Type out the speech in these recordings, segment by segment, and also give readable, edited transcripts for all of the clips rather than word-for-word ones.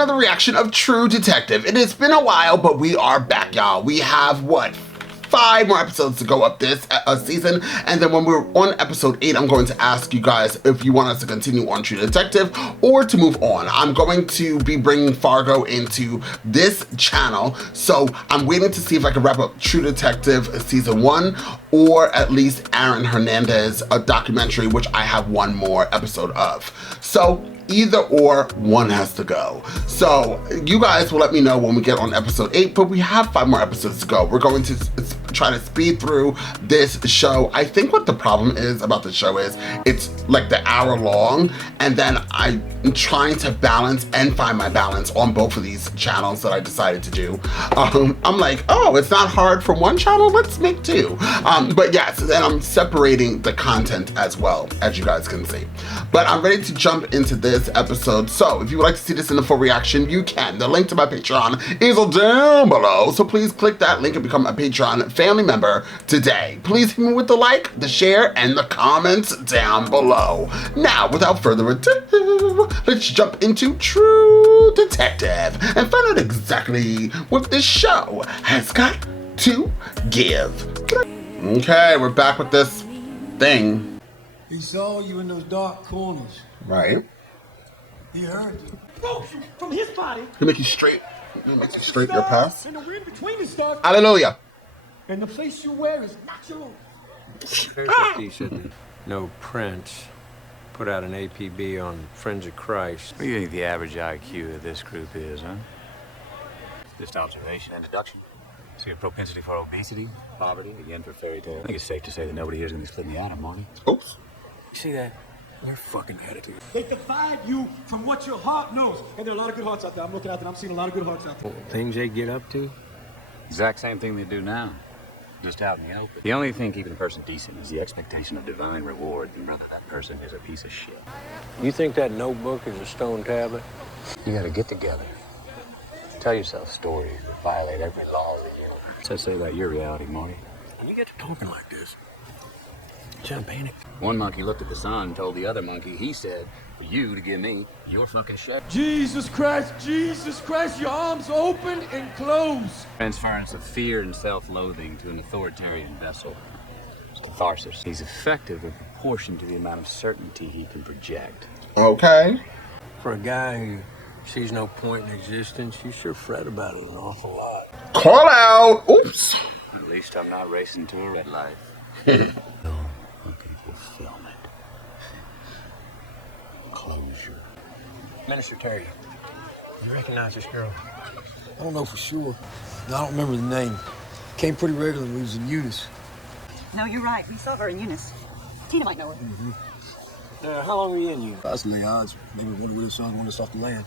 another reaction of True Detective. It has been a while, but we are back, y'all. We have, what, 5 more episodes to go up this season, and then when we're on episode 8, I'm going to ask you guys if you want us to continue on True Detective or to move on. I'm going to be bringing Fargo into this channel, so I'm waiting to see if I can wrap up True Detective season 1, or at least Aaron Hernandez, a documentary, which I have 1 more episode of. So either or, one has to go. So you guys will let me know when we get on episode 8, but we have 5 more episodes to go. We're going to try to speed through this show. I think what the problem is about the show is it's like the hour long, and then I'm trying to balance and find my balance on both of these channels that I decided to do. I'm like, oh, it's not hard from one channel, let's make 2. But yes, and I'm separating the content as well, as you guys can see. But I'm ready to jump into this episode. So if you would like to see this in the full reaction, you can. The link to my Patreon is down below, so please click that link and become a Patreon family member today. Please hit me with the like, the share, and the comments down below. Now, without further ado, let's jump into True Detective and find out exactly what this show has got to give. Okay, we're back with this thing. He saw you in those dark corners. Right. He heard you. Broke you from his body. He make you straight. He makes you straight your path. And the wind between the stars. Hallelujah. And the place you wear is not your own. There's a piece in No Prince put out an APB on Friends of Christ. What do you think the average IQ of this group is, huh? Just observation and deduction. So your propensity for obesity, poverty, again for fairy tale. I think it's safe to say that nobody here is going to be splitting the atom, Marty. Oops. See that? They're fucking attitude. They divide you from what your heart knows. And there are a lot of good hearts out there. I'm looking out there. I'm seeing a lot of good hearts out there. Things they get up to? Exact same thing they do now. Just out in the open. The only thing keeping a person decent is the expectation of divine reward, and brother, that person is a piece of shit. You think that notebook is a stone tablet? You gotta get together. Tell yourself stories that violate every law of the universe. So say about your reality, Marty. When you get to talking like this, I'm panic. One monkey looked at the sun and told the other monkey, he said, for you to give me your fucking shit. Jesus Christ, your arms open and close. Transference of fear and self-loathing to an authoritarian vessel. It's catharsis. He's effective in proportion to the amount of certainty he can project. Okay. For a guy who sees no point in existence, you sure fret about it an awful lot. Call out. Oops. At least I'm not racing to a red light. Fulfillment. Closure. Minister Terry, you recognize this girl? I don't know for sure. I don't remember the name. Came pretty regularly when we was in Eunice. No, you're right. We saw her in Eunice. Tina might know her. How long were you in Eunice? I was lay odds. Maybe one with us on, one us off the land.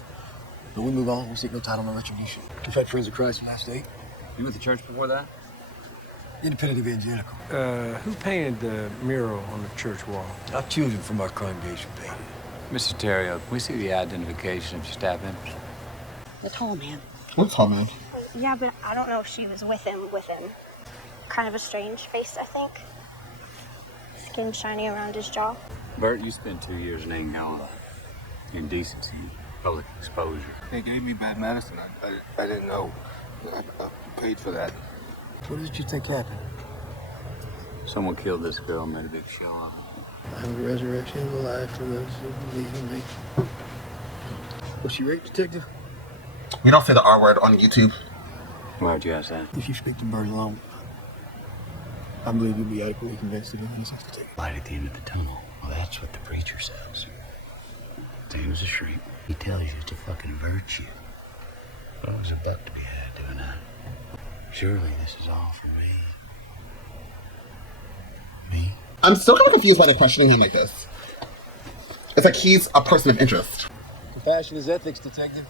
But we move on. We seek no title, no retribution. We've had Friends of Christ from last 8. You went to church before that? Independent evangelical. Who painted the mural on the church wall? Our children from our congregation painted. Mr. Terrio, can we see the identification of your staff members? The tall man. What's up, man? Yeah, but I don't know if she was with him. Kind of a strange face, I think. Skin shiny around his jaw. Bert, you spent 2 years in Angola. Indecency, public exposure. They gave me bad medicine. I didn't know. I paid for that. What did you think happened? Someone killed this girl and made a big show of it. I'm the resurrection of the life for those who believe in me. Was she raped, detective? We don't say the R word on YouTube. Why'd you ask that? If you speak to Bert alone, I believe you'll be adequately convinced of the innocence, detective. Light at the end of the tunnel. Well, that's what the preacher says. Same as a shrink. He tells you it's a fucking virtue. Well, there's a buck to be had doing that. Surely this is all for me. Me? I'm still kind of confused why they're questioning him like this. It's like he's a person of interest. Compassion is ethics, detective.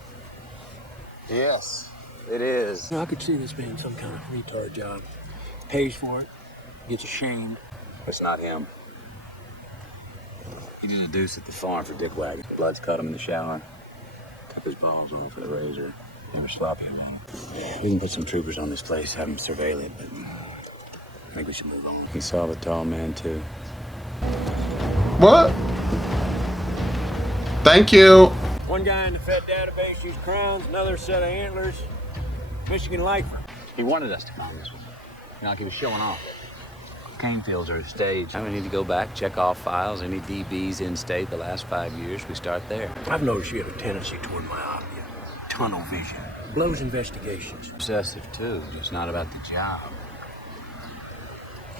Yes, it is. I could see this being some kind of retard job. Pays for it, gets ashamed. It's not him. He did a deuce at the farm for Dick Wagon. Blood's cut him in the shower. Took his balls off with a razor. They were sloppy along. We can put some troopers on this place, have them surveil it, but I think we should move on. He saw the tall man, too. What? Thank you. One guy in the Fed database used crowns, another set of antlers. Michigan lifer. He wanted us to find this one. Like he was showing off. Cane fields are a stage. Now we need to go back, check all files, any DBs in state the last 5 years. We start there. I've noticed you have a tendency toward myopia, tunnel vision, blows investigations. Obsessive, too. It's not about the job.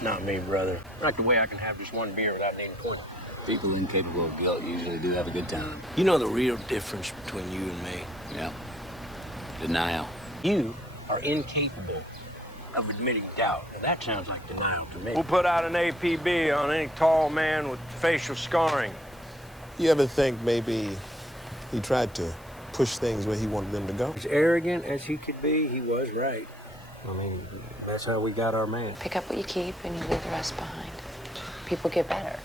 Not me, brother. I like the way I can have just one beer without needing point. People incapable of guilt usually do have a good time. You know the real difference between you and me? Yeah. Denial. You are incapable of admitting doubt. Well, that sounds like denial to me. We'll put out an APB on any tall man with facial scarring. You ever think maybe he tried to push things where he wanted them to go? As arrogant as he could be, he was right. I mean, that's how we got our man. Pick up what you keep and you leave the rest behind. People get better.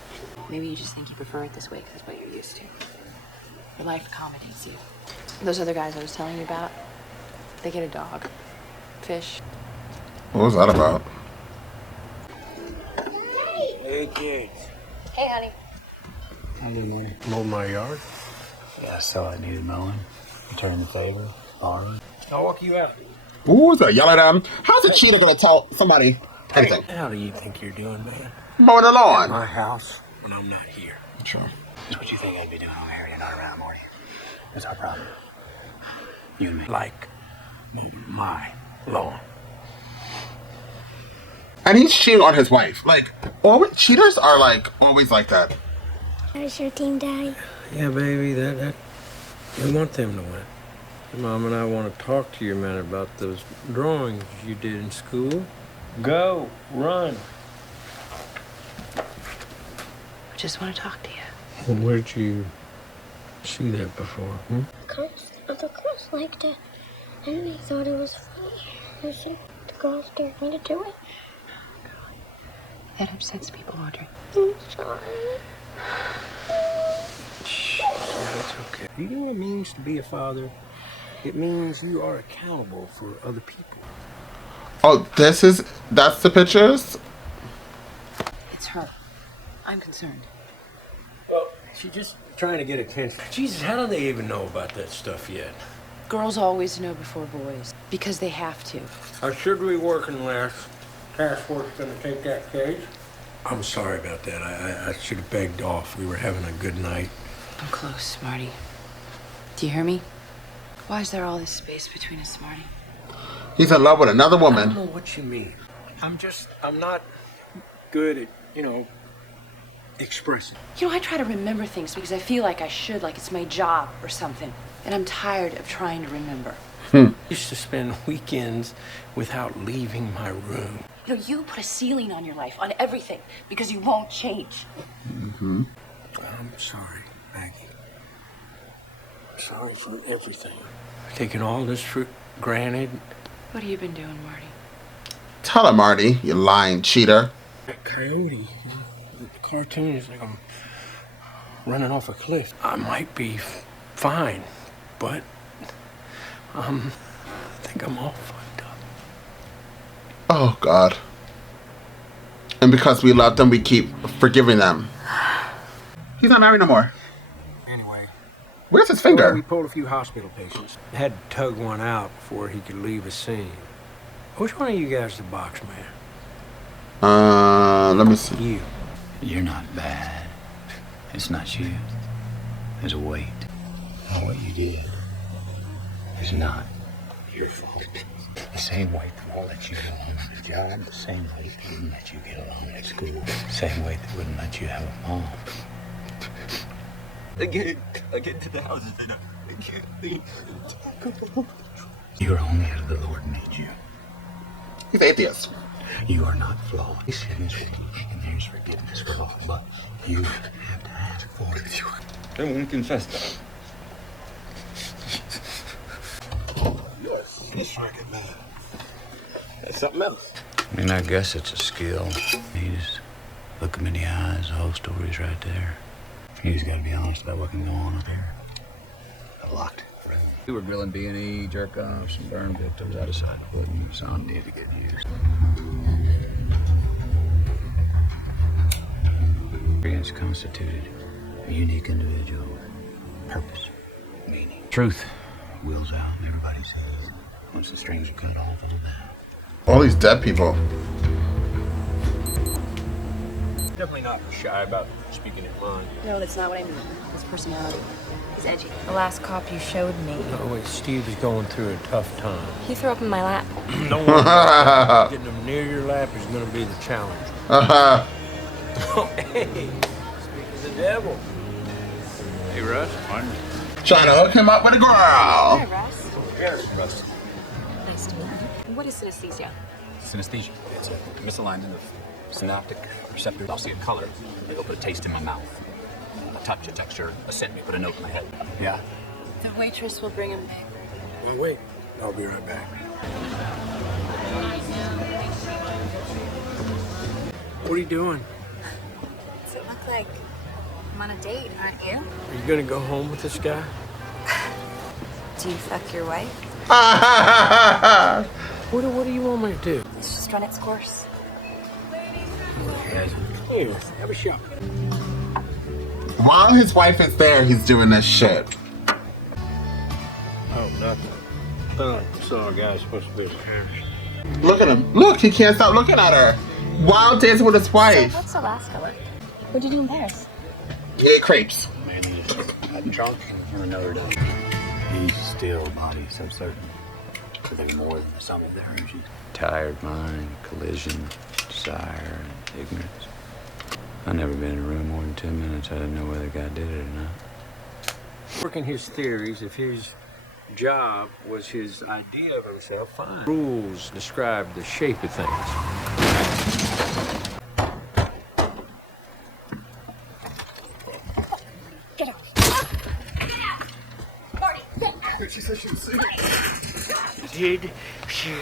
Maybe you just think you prefer it this way because it's what you're used to. Your life accommodates you. Those other guys I was telling you about, they get a dog, fish. What was that about? Hey, kids. Hey, honey. Good morning. Mow my yard. Yeah, I saw it needed mowing. Return the favor. Borrowing. I'll walk you out. Who's that yelling at him? How's a cheater gonna tell somebody anything? How do you think you're doing, man? Mowing the lawn. My house when I'm not here. Sure. That's what you think I'd be doing over here. You're not around, Morty. That's our problem. You and me. Like mowing my lawn. And he's cheating on his wife. Like, always, cheaters are like always like that. How's your team, Daddy? Yeah, baby, that we want them to win. Your Mom and I want to talk to your man about those drawings you did in school. Go, run. I just want to talk to you. Well, where'd you see that before? Because other girls liked it. And they thought it was funny. I said the girls dared me to do it. That upsets people, Audrey. I'm sorry. It's okay. You know what it means to be a father? It means you are accountable for other people. Oh, that's the pictures? It's her. I'm concerned. Well, she's just trying to get attention. Jesus, how do they even know about that stuff yet? Girls always know before boys because they have to. How should we working last? Task force gonna take that case? I'm sorry about that. I should have begged off. We were having a good night. I'm close, Marty. Do you hear me? Why is there all this space between us, Marty? He's in love with another I don't woman. know what you mean. I'm not good at, expressing. You know, I try to remember things because I feel like I should, like it's my job or something. And I'm tired of trying to remember. I used to spend weekends without leaving my room. You know, you put a ceiling on your life, on everything, because you won't change. Mm-hmm. I'm sorry, Maggie. I'm sorry for everything. Taking all this for granted. What have you been doing, Marty? Tell her, Marty, you lying cheater. That coyote, the cartoon is like I'm running off a cliff. I might be fine, but I think I'm all fucked up. Oh, God. And because we love them, we keep forgiving them. He's not married no more. Anyway. Where's his finger? Well, we pulled a few hospital patients. Had to tug one out before he could leave a scene. Which one of you guys is the box man? Let me see. You. You're not bad. It's not you. There's a weight. And what you did is not your fault. The same weight that won't let you get along on the job, the same weight that wouldn't let you get along at school, the same weight that wouldn't let you have a mom. I get to the houses and I can't leave. You are only as the Lord made you. He's atheist. You are not flawed. Sin is wicked, and there's forgiveness for all, but you have to ask for it. I won't confess that. He's trying to get mad. That's something else. I mean, I guess it's a skill. You just look them in the eyes, the whole story's right there. You just gotta be honest about what can go on up here. A locked room. We were grilling B&E, jerk-offs, and burn victims. I decided to put news on, need to get news. Experience constituted a unique individual with purpose, meaning. Truth wheels out, everybody says. Once the strings are cut off, all that. All these dead people. Definitely not shy about speaking your mind. No, that's not what I mean. His personality. He's edgy. The last cop you showed me. Oh, wait, Steve is going through a tough time. He threw up in my lap. No one getting him near your lap is going to be the challenge. Oh, hey, speak of the devil. Hey, Russ. Martin. Trying to hook him up with a girl. Hi, Russ. Yes, Russ. Nice to meet you. What is synesthesia? Synesthesia. It's a misalignment of synaptic receptors. I'll see a color. It'll put a taste in my mouth. A touch, a texture, a scent. Put a note in my head. Yeah. The waitress will bring him back. Wait, I'll be right back. What are you doing? Does it look like I'm on a date, aren't you? Are you going to go home with this guy? Do you fuck your wife? What do you want me to do? Let's just run its course. Hey, have a shot. While his wife is there, he's doing this shit. Oh, nothing. Oh, so a guy's supposed to be his parents. Look at him. Look, he can't stop looking at her. While dancing with his wife. So what's Alaska like? What'd you do in Paris? Eat crepes. Man, he's drunk and another day. He's still body so certain. Could there be more than the sum of their energy? Tired mind, collision, desire, and ignorance. I've never been in a room more than 10 minutes. I didn't know whether the guy did it or not. Working his theories, if his job was his idea of himself, fine. Rules describe the shape of things. Get out. Get out. Marty, get out. She said she was sick. Did she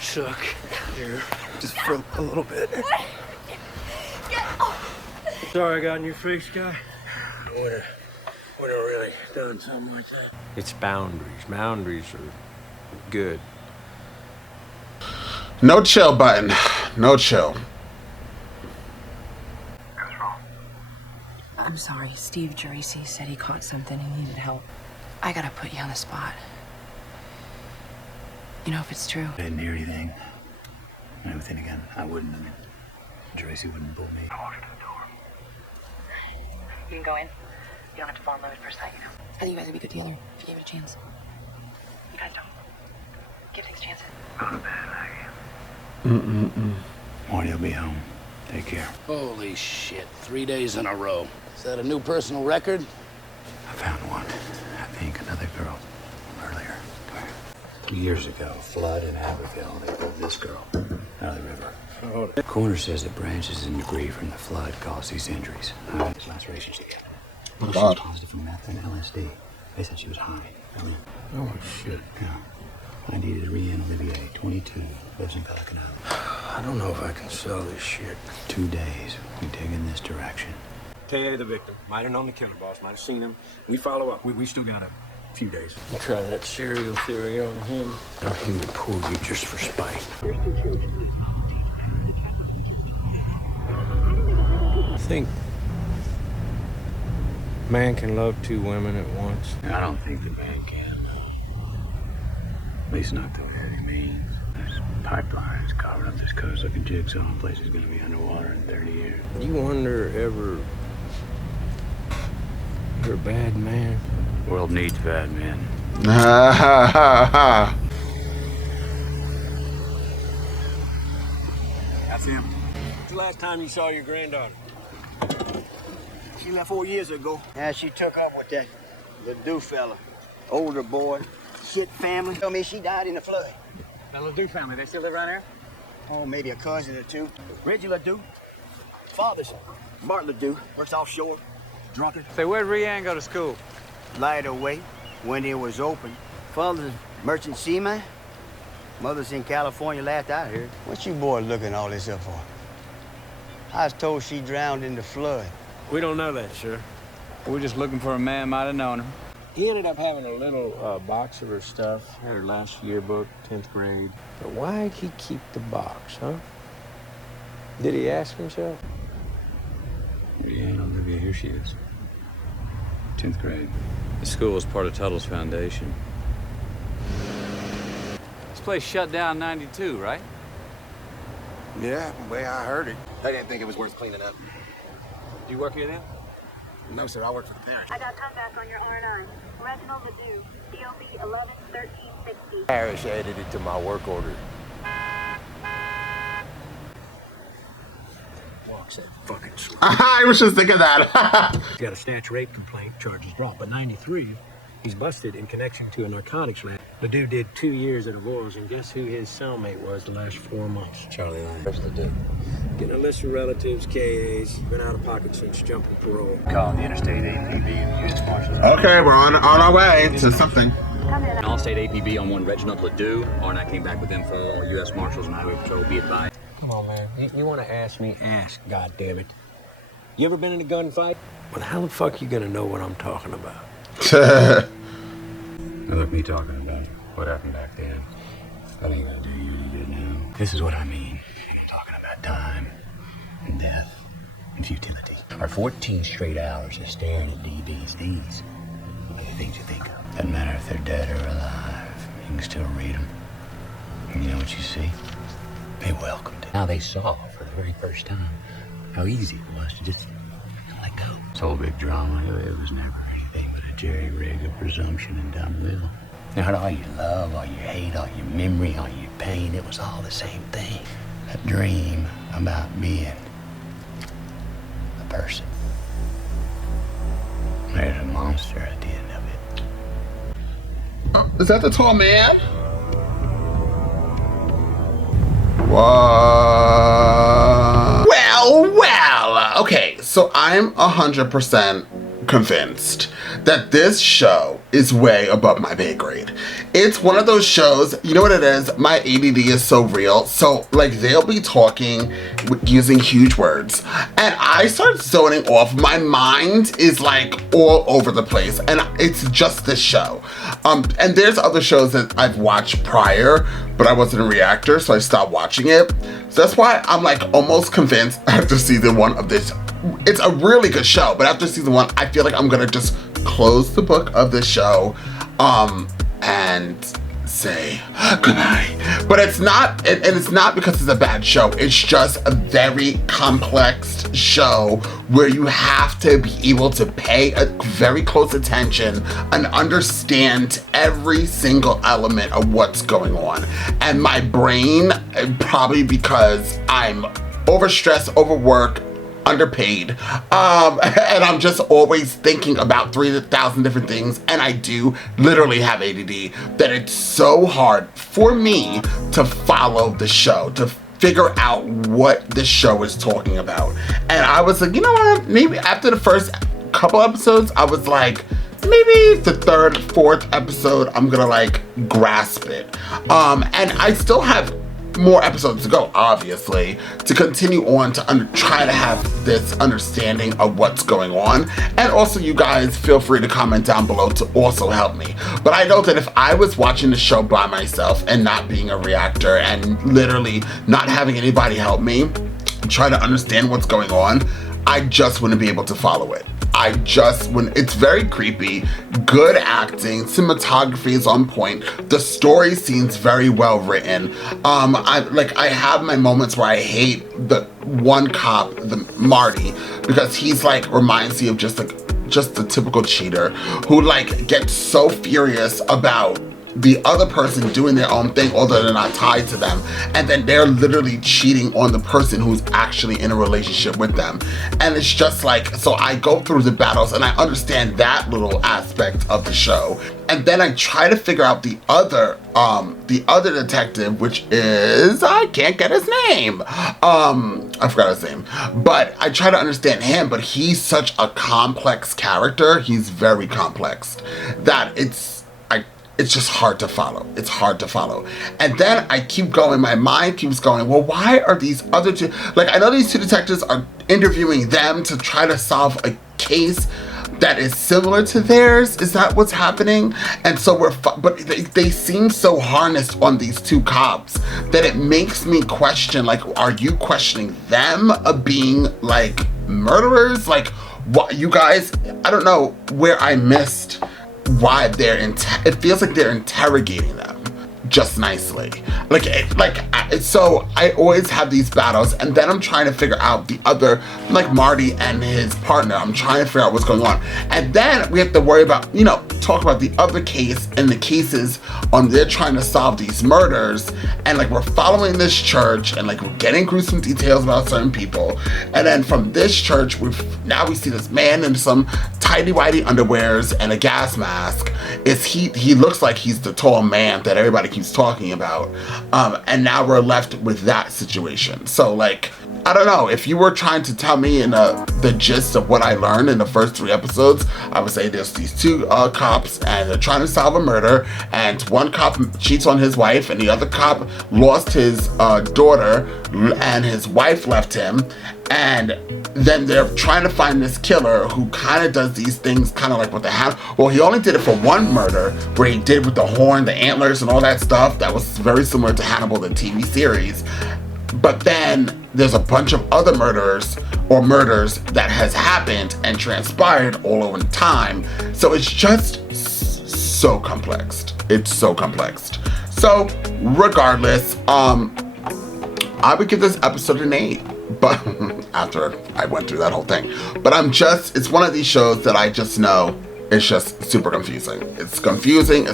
suck here? Just for a little bit. What? Get off. Sorry I got in your face, guy. Would have really done something like that. It's boundaries. Boundaries are good. No chill button. No chill. I'm sorry. Steve Geraci said he caught something. He needed help. I gotta put you on the spot. You know if it's true? I didn't hear anything. And everything again, I wouldn't. I mean, Tracy wouldn't pull me. I walked to the door. You can go in. You don't have to fall in love at first sight, you know. I think you guys would be good together if you gave it a chance. You guys don't. Give things chances. Go to bed, Maggie. Marty will be home. Take care. Holy shit, 3 days in a row. Is that a new personal record? I found one. I think another girl from earlier. Come here. Years ago, flood in Haverhill, they pulled this girl out of the river. The coroner says the branches and debris from the flood caused these injuries. These lacerations together. Oh, She God. was positive for meth and LSD. They said she was high. I mean, Oh, shit. yeah. I needed a Rianne Olivier, 22, lives in Pelican Hill. I don't know if I can sell this shit. 2 days, we dig in this direction. Tay, the victim, might have known the killer boss, might have seen him. We follow up. We still got a few days. You try that serial theory on him. Now he would pull you just for spite. I think man can love two women at once. I don't think the man can, no. At least not the way he means. There's pipelines covering up this coast-looking jigsaw. The place is going to be underwater in 30 years. You wonder ever you're a bad man? The world needs bad men. Ha ha ha ha. That's him. When's the last time you saw your granddaughter? She left 4 years ago. And she took up with that Ledoux fella. Older boy, sick family. Tell me she died in the flood. The Ledoux family, they still live around here? Oh, maybe a cousin or two. Reggie Ledoux. Father's Martin Ledoux. Works offshore. Drunkard. Say, where'd Rianne go to school? Lied away when it was open. Father's merchant seaman. Mother's in California last I heard. What you boys looking all this up for? I was told she drowned in the flood. We don't know that, sir. We're just looking for a man might have known her. He ended up having a little box of her stuff, her last yearbook, 10th grade. But why'd he keep the box, huh? Did he ask himself? Rianne Olivia, here she is. 10th grade. The school was part of Tuttle's foundation. This place shut down in '92, right? Yeah, the way I heard it. I didn't think it was worth cleaning up. Do you work here now? No, sir, I work for the parish. I got contact on your R9. Reginald Ledoux, DOB 111360. Parish added it to my work order. Walks that fucking slow. I was just thinking that. He's got a snatch rape complaint, charges dropped. But 93, he's busted in connection to a narcotics lab. The dude did 2 years at Avoyelles, and guess who his cellmate was the last 4 months? Charlie Lane. Where's the dude? Getting a list of relatives, KAs, been out of pocket since jumping parole. Calling the Interstate APB and the U.S. Marshals. Okay, we're on our way to something. An all-state APB on one Reginald Ledoux. R&I came back with info. All U.S. Marshals and Highway Patrol be advised. Come on, man. You want to ask me? Ask, goddammit. You ever been in a gunfight? Well, how the fuck you gonna know what I'm talking about? Now look, me talking about what happened back then. That ain't gonna do you any good now. This is what I mean. I'm talking about time and death and futility. Our 14 straight hours of staring at DBs. These are the things you think of. Doesn't matter if they're dead or alive. You can still read them. And you know what you see? They welcomed it. Now they saw for the very first time how easy it was to just let go. This whole big drama, it was never anything but a jerry-rig of presumption and dumb will. You had all your love, all your hate, all your memory, all your pain. It was all the same thing. A dream about being a person. There's a monster at the end of it. Oh, is that the tall man? What? Well. Okay, so I'm 100% convinced that this show is way above my pay grade. It's one of those shows, you know what it is? My ADD is so real. So, like, they'll be talking using huge words, and I start zoning off. My mind is, like, all over the place, and it's just this show. And there's other shows that I've watched prior, but I wasn't a reactor, so I stopped watching it. So that's why I'm, like, almost convinced after season 1 of this. It's a really good show, but after season 1, I feel like I'm gonna just close the book of this show, and say goodnight. But it's not, and it's not because it's a bad show. It's just a very complex show where you have to be able to pay a very close attention and understand every single element of what's going on. And my brain, probably because I'm overstressed, overworked, underpaid, and I'm just always thinking about 3,000 different things, and I do literally have ADD, that it's so hard for me to follow the show, to figure out what the show is talking about. And I was like, you know what, maybe after the first couple episodes, I was like, maybe the 3rd, 4th episode, I'm gonna like grasp it. And I still have more episodes to go, obviously, to continue on to try to have this understanding of what's going on. And also, you guys feel free to comment down below to also help me. But I know that if I was watching the show by myself and not being a reactor and literally not having anybody help me try to understand what's going on, I just wouldn't be able to follow it. It's very creepy, good acting, cinematography is on point, the story seems very well written. I have my moments where I hate the one cop, the Marty, because he's like, reminds me of just the typical cheater who like gets so furious about the other person doing their own thing, although they're not tied to them, and then they're literally cheating on the person who's actually in a relationship with them. And it's just like, so I go through the battles and I understand that little aspect of the show, and then I try to figure out the other detective, which is, I can't get his name. I forgot his name, but I try to understand him, but he's such a complex character. He's very complex that it's just hard to follow. It's hard to follow. And then I keep going, my mind keeps going, well, why are these other two, like, I know these two detectives are interviewing them to try to solve a case that is similar to theirs. Is that what's happening? And so but they seem so harnessed on these two cops that it makes me question, like, are you questioning them of being like murderers? Like, you guys, I don't know where I missed why it feels like they're interrogating them just nicely. So I always have these battles, and then I'm trying to figure out the other, like Marty and his partner. I'm trying to figure out what's going on. And then we have to worry about, talk about the other case and the cases they're trying to solve these murders. And like, we're following this church, and like, we're getting gruesome details about certain people. And then from this church, we see this man in some tidy-whitey underwears and a gas mask. He looks like he's the tall man that everybody keeps talking about. And now we're left with that situation. So like, I don't know, if you were trying to tell me in the gist of what I learned in the first 3 episodes, I would say there's these 2 cops, and they're trying to solve a murder, and one cop cheats on his wife, and the other cop lost his daughter, and his wife left him, and then they're trying to find this killer who kind of does these things kind of like with the hand. Well, he only did it for one murder, where he did with the horn, the antlers, and all that stuff. That was very similar to Hannibal, the TV series. But then there's a bunch of other murders that has happened and transpired all over time. So it's just so complex. It's so complex. So regardless, I would give this episode an 8. But after I went through that whole thing. But it's one of these shows that I just know it's just super confusing. It's confusing.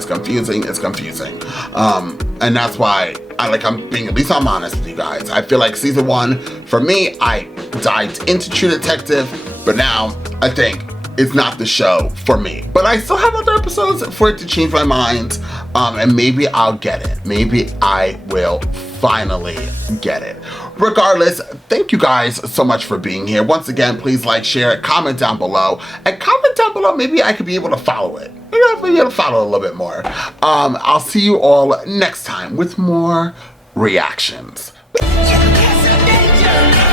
And that's why I'm honest with you guys. I feel like season 1, for me, I dived into True Detective, but now I think it's not the show for me. But I still have other episodes for it to change my mind, and maybe I'll get it. Maybe I will finally get it. Regardless, thank you guys so much for being here. Once again, please like, share, comment down below. And comment down below, maybe I could be able to follow it. Maybe I'll be able to follow a little bit more. I'll see you all next time with more reactions. It's a danger.